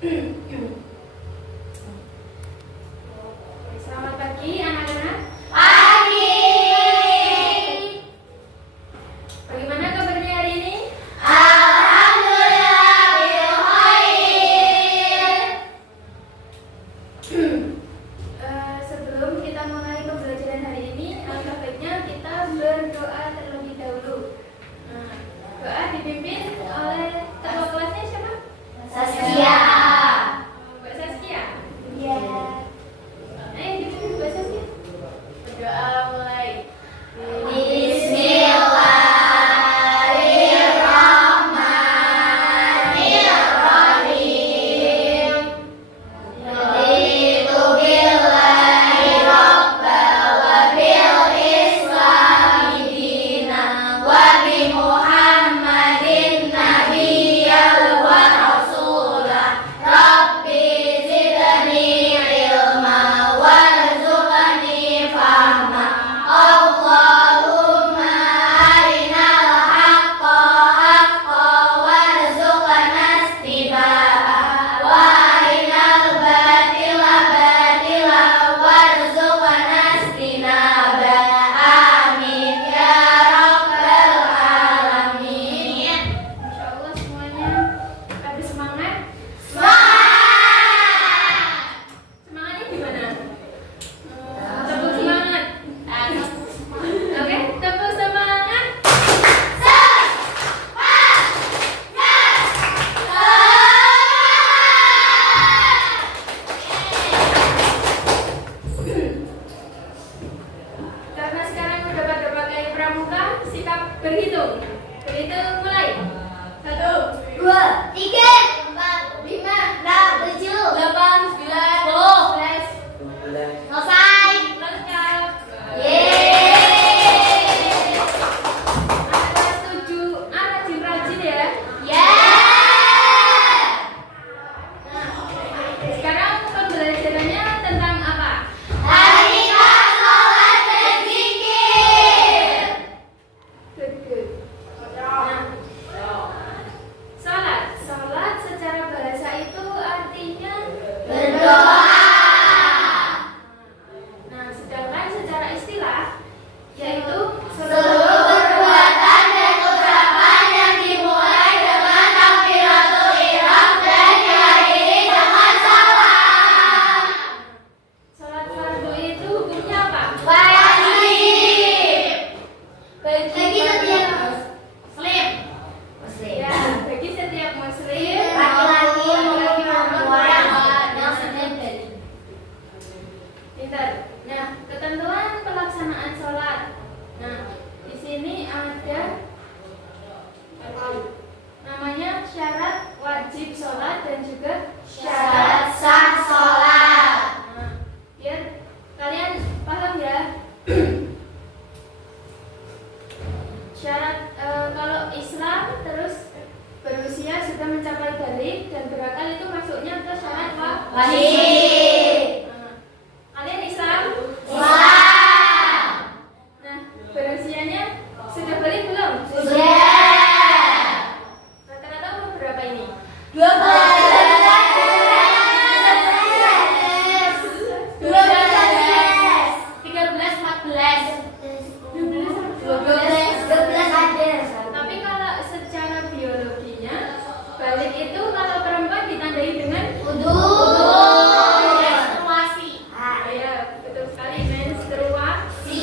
Selamat pagi anak-anak. Pagi. Bagaimana kabarnya hari ini? Alhamdulillah bil khair. Sebelum kita mulai pembelajaran hari ini, alangkah baiknya kita berdoa terlebih dahulu. Doa dipimpin oleh ketua kelasnya siapa? Saskia. Mbak Saskia. Iya. Dipimpin Mbak Saskia. Berdoa mulai. Bismillahirrahmanirrahim. Raditu billahi rabban wa bil islami dinan wa bi Muhammadin nabiyyan wa rasulah. Rabbi zidni ilma warzuqni fahma. Allahumma arinal haqqa haqqan warzuqna ittiba'ah wa arinal batila batilan warzuqna ijtinabah. Amin ya rabbal alamin. Insyaallah semuanya pada semangat. Semangatnya gimana? Tepuk semangat. Oke, tepuk semangat. Karena sekarang udah pada pakai pramuka, sikap berhitung. Berhitung mulai. 1, 2, 3, 4, 5, 6, 7, 8, 9, 10. Selesai. lengkap. Yeay. Anak kelas 7A rajin-rajin ya. Yeah. Sekarang pembelajarannya tentang apa? Hakikat sholat dan zikir. Good. Nah, Salat secara bahasa itu artinya Berdoa. Nah, sedangkan secara istilah yaitu Seluruh perbuatan dan ucapan yang dimulai dengan takbiratul ihram dan diakhiri dengan salam. Salat fardu itu hukumnya apa? Wajib bagi setiap muslim. Ya, bagi setiap muslim Laki-laki maupun perempuan yang Pintar. Nah, ketentuan pelaksanaan sholat. Nah, di sini ada namanya syarat wajib sholat dan juga syarat sah sholat. Nah, biar kalian paham ya. Syarat kalau Islam terus berusia sudah mencapai balik dan berakal itu masuknya ke syarat Wajib. Nah, kalian Islam? Islam. Nah, berusianya sudah balik belum? Sudah. Rata-rata umur berapa ini? 12. Tapi kalau secara biologinya balik itu kalau perempuan ditandai dengan Wudu. ya betul sekali menstruasi.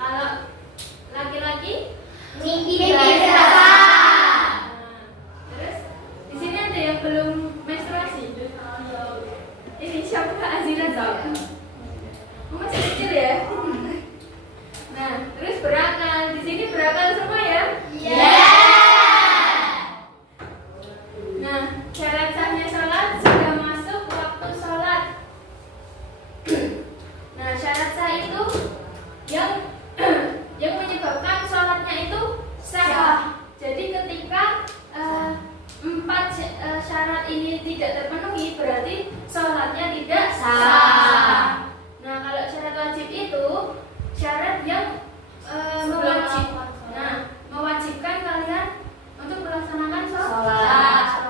Kalau laki-laki Mimpi Nah, terus di sini ada yang belum menstruasi. Ini siapa Azila Zau? Masih kecil ya. Nah, terus berakal. Di sini berakal semua ya. Nah, syarat sahnya sholat sudah masuk waktu sholat. Nah, syarat sah itu yang yang menyebabkan sholatnya itu sah. Jadi ketika empat syarat ini tidak terpenuhi, berarti sholatnya tidak sah. Nah, kalau syarat wajib itu syarat yang mewajibkan kalian untuk melaksanakan sholat.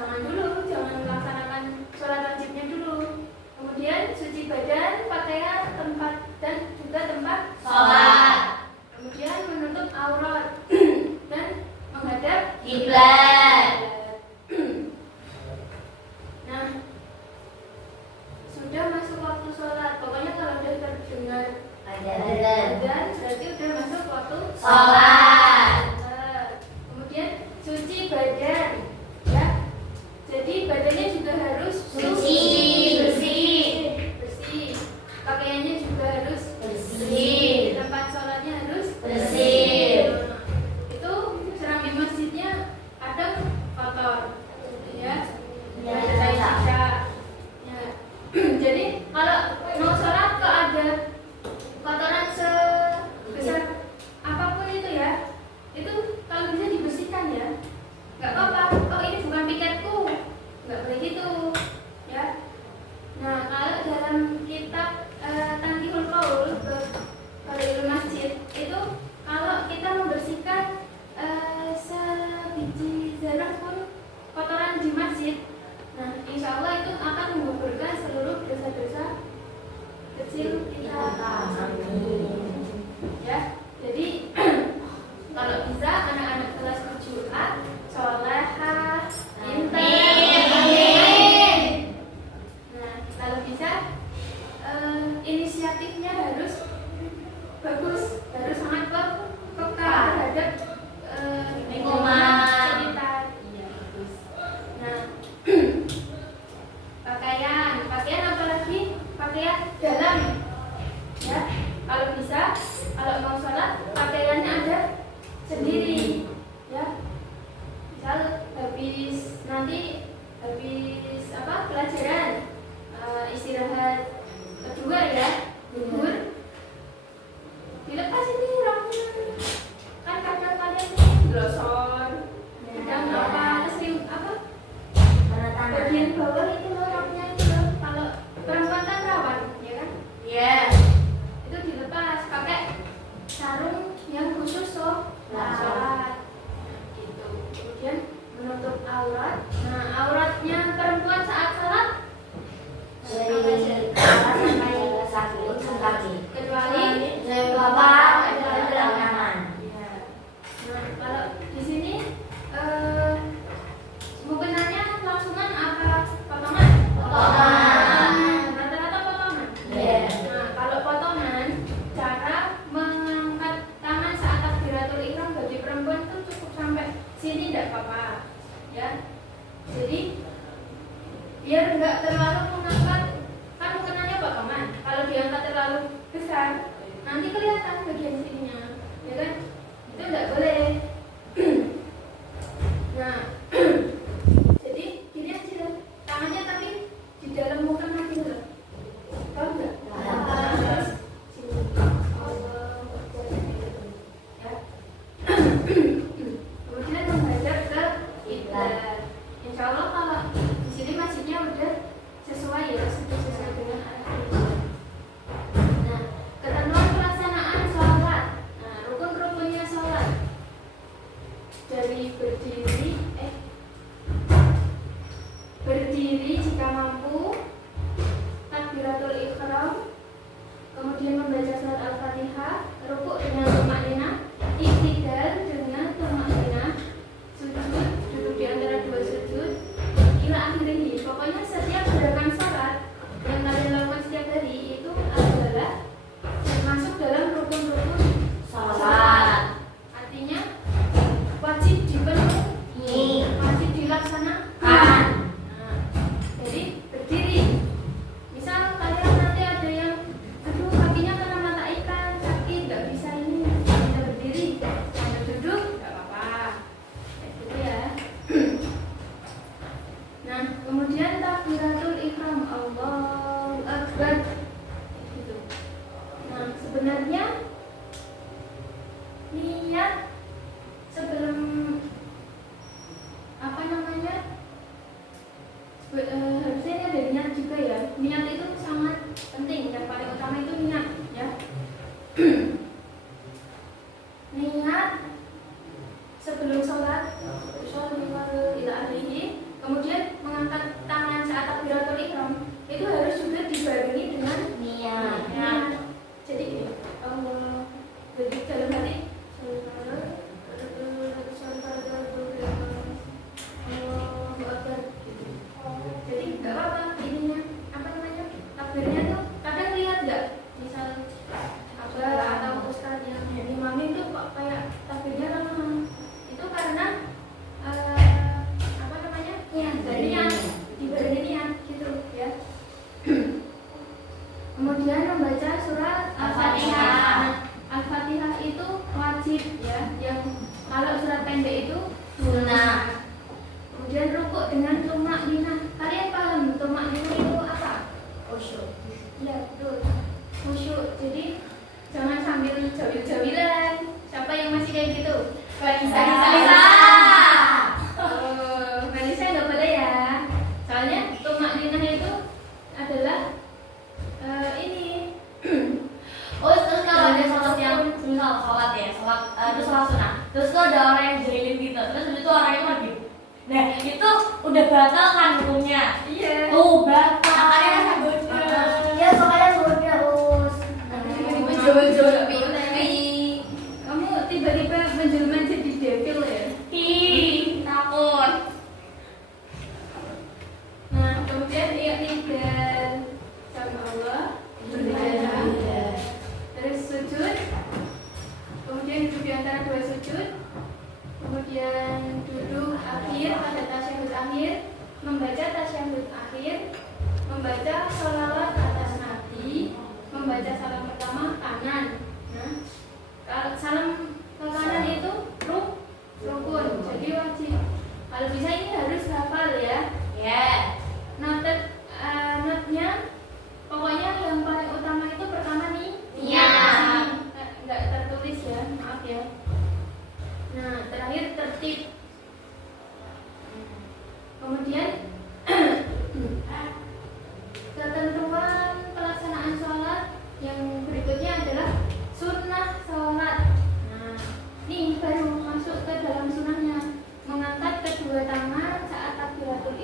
Jangan dulu, jangan melaksanakan sholat wajibnya dulu. Kemudian cuci badan, pakaian, tempat dan juga tempat sholat. Kemudian menutup aurat dan menghadap Kiblat. Nah, sudah masuk waktu sholat. Pokoknya kalau udah terdengar azan, berarti udah masuk waktu Sholat. Kemudian cuci badan, ya. Jadi badannya juga harus bersih. Pakaiannya juga harus Bersih. Tempat sholatnya harus Bersih. Itu serambi masjidnya kadang kotor, ya. Ya. Ya. Jadi kalau mau sholat kok ada kotoran sebesar apapun itu ya, itu kalau bisa dibersihkan ya, nggak apa-apa. Oh ini bukan piketku, nggak boleh gitu, ya. Nah kalau dalam kitab Tanqihul Qaul Qaulul Masjid itu, kalau kita membersihkan sebiji zarah pun kotoran di masjid, nah insya Allah itu akan menggugurkan seluruh dosa-dosa kecil kita. Ya, jadi kalau bisa anak-anak kelas 7A solehah, Amin. Nah, kalau bisa inisiatifnya harus bagus, harus sangat peka terhadap Lingkungan sekitar. Iya, bagus. Nah, pakaian apalagi pakaian dalam, ya. Kalau bisa, kalau mau sholat pakaiannya ada sendiri, ya. Misal habis pelajaran, istirahat kedua ya, libur, dilepas ini roknya. Kan kadang kalian glosor, kadang bagian bawah itu loh roknya itu loh. Kalau perempuan kan rawan, ya kan? Yes. Itu dilepas pakai sarung yang khusus sholat, gitu. Kemudian menutup aurat. Nah, auratnya perempuan saat sholat kecuali ya. Nah, kalau di sini mukennanya langsungan apa potongan? Rata-rata potongan. Nah, kalau potongan, cara mengangkat tangan saat takbiratul ihram bagi perempuan itu cukup sampai sini, tidak apa-apa, ya. Jadi biar nggak terlalu mengangkat, kan mukennanya potongan. Kalau diangkat terlalu besar, nanti kelihatan bagian sininya, ya kan? Itu nggak boleh. Nah, jadi gini aja, tangannya tapi di dalam mukena gitu loh. Tahu nggak? Terus sini. Allah Akbar, ya. Kemudian menghadap ke kiblat. Insya Allah kalau di sini masjidnya udah sesuai ya, sudah sesuai dengan arah kiblat. Nah, ketentuan pelaksanaan sholat. Nah, rukun-rukunnya sholat dari berdiri jika mampu, takbiratul ihram, kemudian membaca surat al-fatihah, rukuk dengan tumakninah, i'tidal dengan tumakninah, sujud duduk di antara dua sujud, ila akhirih. Pokoknya setiap gerakan sholat yang kalian lakukan setiap hari itu adalah masuk dalam rukun-rukun sholat. Artinya wajib dipenuhi, wajib dilaksanakan. Nah, jadi berdiri. Misal kalian nanti ada yang kakinya kena mata ikan, sakit, nggak bisa ini, bisa berdiri. Sambil duduk nggak apa-apa, kayak gitu ya. Nah, kemudian takbiratul ihram, Allahu Akbar, gitu. Nah, sebenarnya niat sebelum harusnya ini ada niat juga ya. Niat itu sangat penting, yang paling utama itu niat, ya. Niat sebelum sholat, ila ahlihi. Kemudian dengan tumak nina. Kalian paham tumak nina itu apa? Khusyuk. Ya betul. Khusyuk. Jadi jangan sambil jawil-jawilan. Siapa yang masih kayak gitu? Bisa. Oh, Melisa nggak boleh ya. Soalnya tumak nina itu adalah ini. Oh, terus kalau ada sholat yang misal sholat ya, itu sholat sunnah. Terus tuh ada orang yang jahilin gitu. Terus itu orangnya lagi. Nah, itu udah batal kan hukumnya. Iya. Oh, batal. Makanya rasa bodoh. Ya, soalnya bodoh. Tiba-tiba jawil-jawil. Kamu tiba-tiba menjelma jadi devil ya? Ih, takut. Nah, kemudian i'tidal sama Allah beribadah. Terus sujud. Kemudian duduk di antara dua sujud. Kemudian duduk akhir pada tasyahud akhir, membaca tasyahud akhir, membaca sholawat atas Nabi, membaca salam pertama kanan. Nah, kalau salam ke kanan itu rukun, jadi wajib. Kalau bisa ini harus hafal ya. Ya. Notnya pokoknya yang paling utama itu pertama nih. Iya. Nggak tertulis ya, maaf ya. Nah, terakhir tertib. Kemudian ketentuan pelaksanaan sholat yang berikutnya adalah sunnah sholat. Nah, ini baru masuk ke dalam sunnahnya. Mengangkat kedua tangan saat takbiratul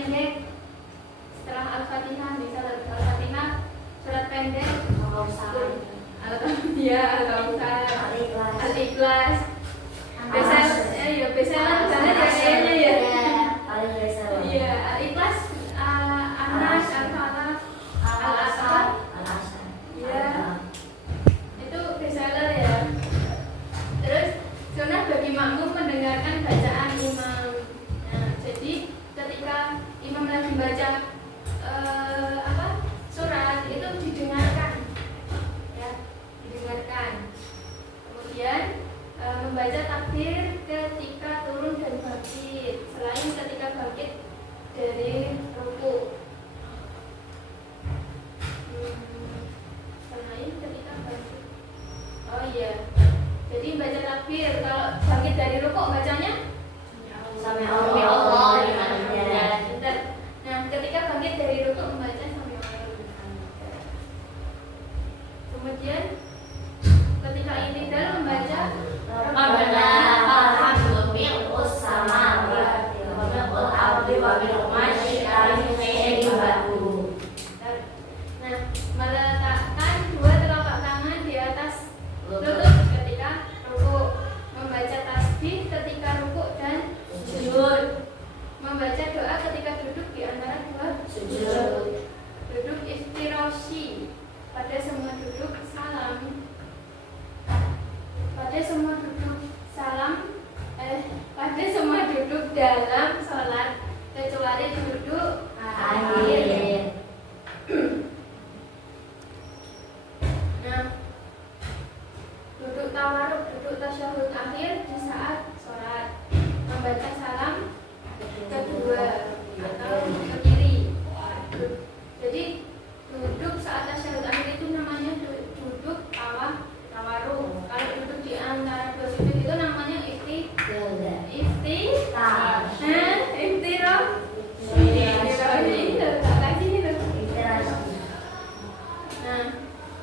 pendek setelah Al-Fatihah, misal Al-Fatihah surat pendek Al-Kausar, Al-Ikhlas. Bestseller banget ya kayaknya ya. Iya, Al-Ikhlas, Anas, Al-Falaq, Al-Asr. Iya. Itu bestseller ya. Terus sunnah bagi makmum mendengarkan bacaan imam. Nah, jadi ketika imam lagi baca surat itu didengarkan, ya, didengarkan. Kemudian membaca takbir ketika turun dan bangkit, selain ketika bangkit dari ruku. Selain ketika bangkit. Oh iya. Jadi baca takbir kalau bangkit dari ruku bacanya Sami Allah liman ya, pintar. Nah, ketika bangkit dari ruku membaca Sami Allah liman hamidah. Kemudian ketika i'tidal membaca Rabbana falhamdu mil'us samawati wa mil'ul ardi wa mil'u ma syi'a ba'du. Nah, meletakkan dua telapak tangan di atas lutut ketika ruku, membaca tasbih ketika ruku dan sujud, membaca doa ketika duduk di antara dua sujud, duduk iftirashi pada semua duduk salam, pada semua duduk dalam sholat kecuali duduk akhir. Nah, duduk tawaruk, duduk tasyahud akhir di saat sholat, membaca salam kedua atau ke kiri. Jadi duduk saat tasyahud akhir itu namanya duduk tawaruk. Kalau duduk di antara dua sujud itu namanya Nah,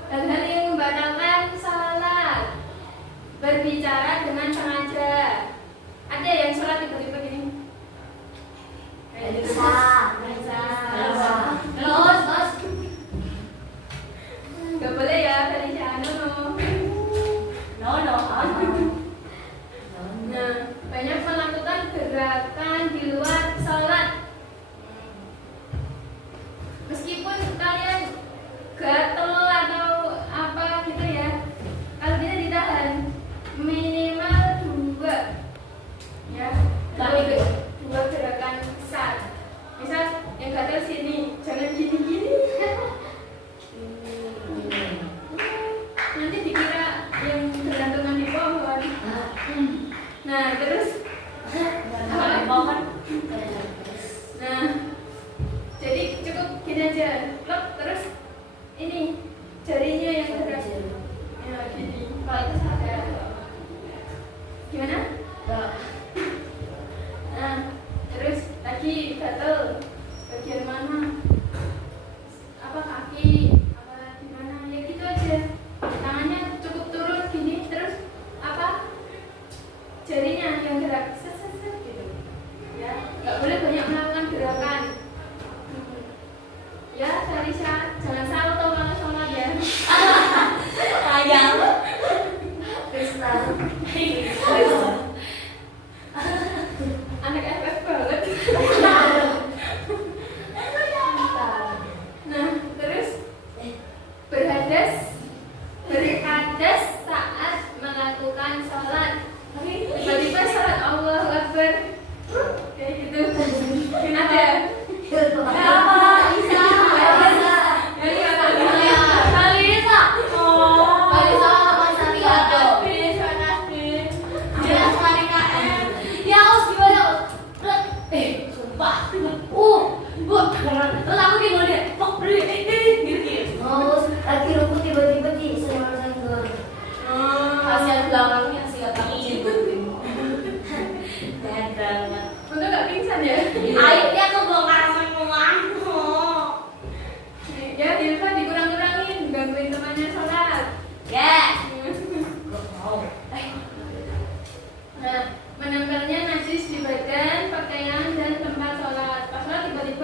hal-hal yang membatalkan salat, berbicara dengan sengaja. Ada yang sholat tiba-tiba gini. Gak boleh ya, Felicia. No. Nah, banyak melakukan gerakan di luar sholat. Meskipun kalian gatel atau apa gitu ya, kalau bisa ditahan minimal dua gerakan besar. Misal yang gatel sini, jangan gini-gini. Nanti dikira yang bergantungan di pohon. Nah, terus nah, jadi cukup gini aja, lep, terus ini jarinya yang gerak. Ya, gini. Kalau itu sadar. Gimana? Nah, terus lagi gatel bagian mana? Apa kaki? Apa gimana? Ya gitu aja. Tangannya cukup turun gini, terus apa? Jarinya yang gerak set gitu. Ya, nggak boleh banyak melakukan gerakan. Ya, Sarisa, jangan salto kalau sholat ya. Ayam. Anak FF banget. Nah, terus berhadas saat melakukan sholat. Tiba-tiba sholat Allahu Akbar, kayak gitu. Ada. Terus aku gimana dia? Gitu. Lagi rumput tiba-tiba di senggol-senggol. Kasihan belakangnya sih aku cibut. Dan banget. Untuk nggak pingsan ya? Ayo dia tuh bongkar semuanya. Ya, Dilva dikurang-kurangin, gangguin temannya sholat. Ya. Nah, menempelnya najis di badan, pakaian, dan tempat sholat. Pas sholat tiba-tiba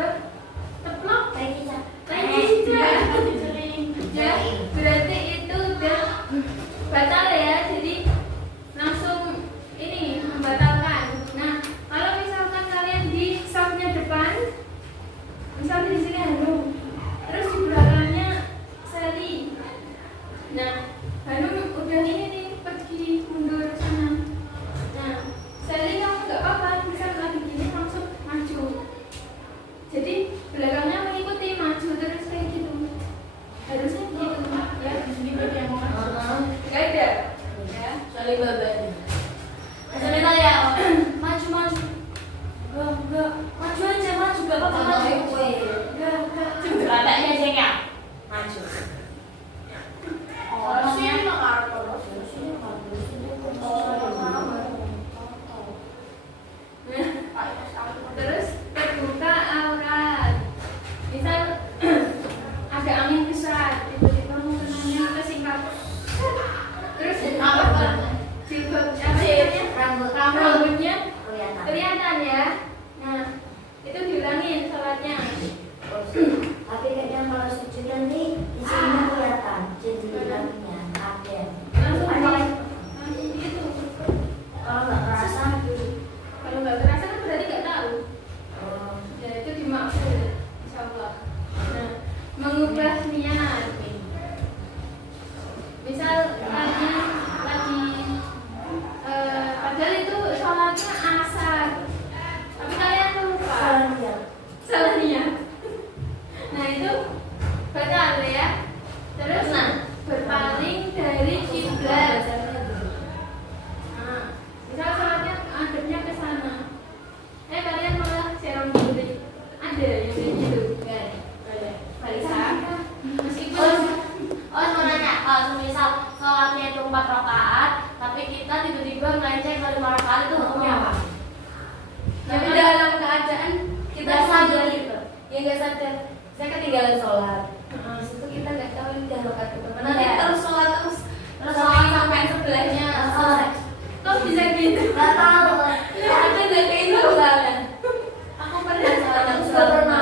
kelihatan ya. Nah, itu diulangin sholatnya. Tapi kayaknya kalau sujud nanti di sini kelihatan jadi bilangnya ada. Langsung Ada. langsung gitu. Kalau nggak kerasa gitu. Kalau nggak terasa kan berarti nggak tahu. Oh. Ya itu dimaksud, insya Allah. Nah, mengubah niat. Misal lagi padahal itu sholatnya asar, tapi kalian lupa salah niat. Nah itu batal ya. Terus berpaling dari kiblat. Nah, misal sholatnya adabnya ke sana. Kalian malah serong diri. Ada yang kayak gitu? Enggak ada. Marisa, meskipun mau nanya, misal sholatnya itu 4 rakaat, tapi kita tiba-tiba melenceng ke 5 rakaat itu hukumnya apa? Tapi dalam keadaan kita Nggak sadar sadar gitu. ya nggak sadar. Saya ketinggalan sholat. Habis itu kita nggak tahu ini udah rakaat berapa. Nanti Iya. terus sholat terus sholat sampai sebelahnya. kok bisa gitu? Nggak tahu. Ada nggak kayak itu soalnya? Aku pernah sholat. Aku sudah pernah.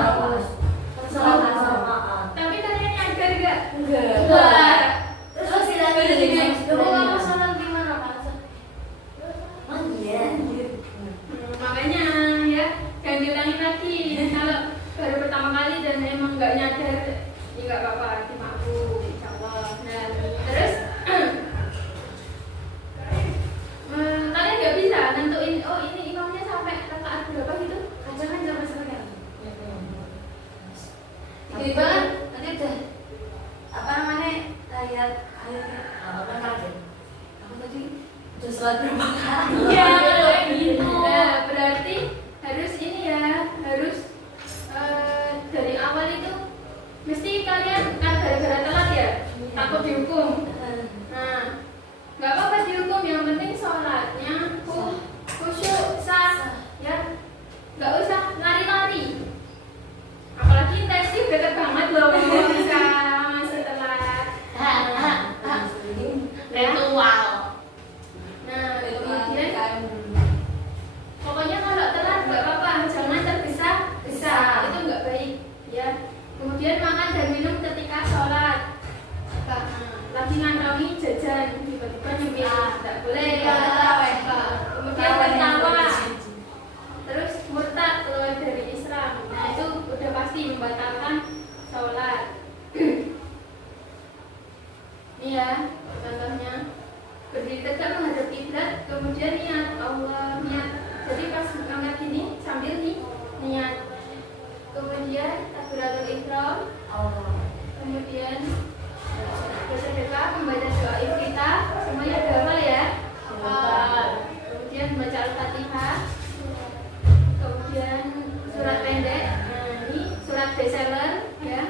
Sholat asar. Tapi kalian nyadar gak? Enggak. Terus silahkan Udah jadi jadi. Kamu kamu sholat 5 rakaat? Oh iya. Makanya ya jangan diulangin lagi. Kalau baru pertama kali dan emang nggak nyadar, ya nggak apa-apa, dimaklum, insya Allah. Nah, terus kalian nggak bisa nentuin, oh ini imamnya sampai rakaat berapa gitu? Jangan sama sekali. Tiba-tiba kan nanti udah apa namanya ayat apa kaget. Aku tadi udah sholat berapa kali? Iya, kayak gitu. Nah, berarti harus ini ya, harus dari awal itu mesti kalian kan gara-gara telat ya, takut dihukum. Nah, nggak apa-apa dihukum, yang penting sholatnya khusyuk sah, ya, nggak usah lari-lari. Apalagi intensif deket banget loh, bisa masih telat. Ritual. Nah, kemudian pokoknya kalau telat nggak apa-apa, jangan tergesa-gesa, itu nggak baik, ya. Kemudian makan dan minum ketika sholat. Lagi ngantongi jajan, tiba-tiba nyemil, nggak boleh. Kemudian tertawa, terus murtad keluar dari Islam. Nah itu udah pasti membatalkan sholat. Ini ya contohnya, berdiri tegak menghadap kiblat, kemudian niat Allah, niat. Jadi pas angkat gini sambil nih niat. Kemudian takbiratul ihram, kemudian bersedekah, membaca doa iftitah, semuanya udah hafal ya. Kemudian membaca Al-Fatihah, kemudian surat pendek, nah ini surat bestseller ya.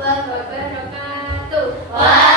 wabarakatuh. Waalaikumsalam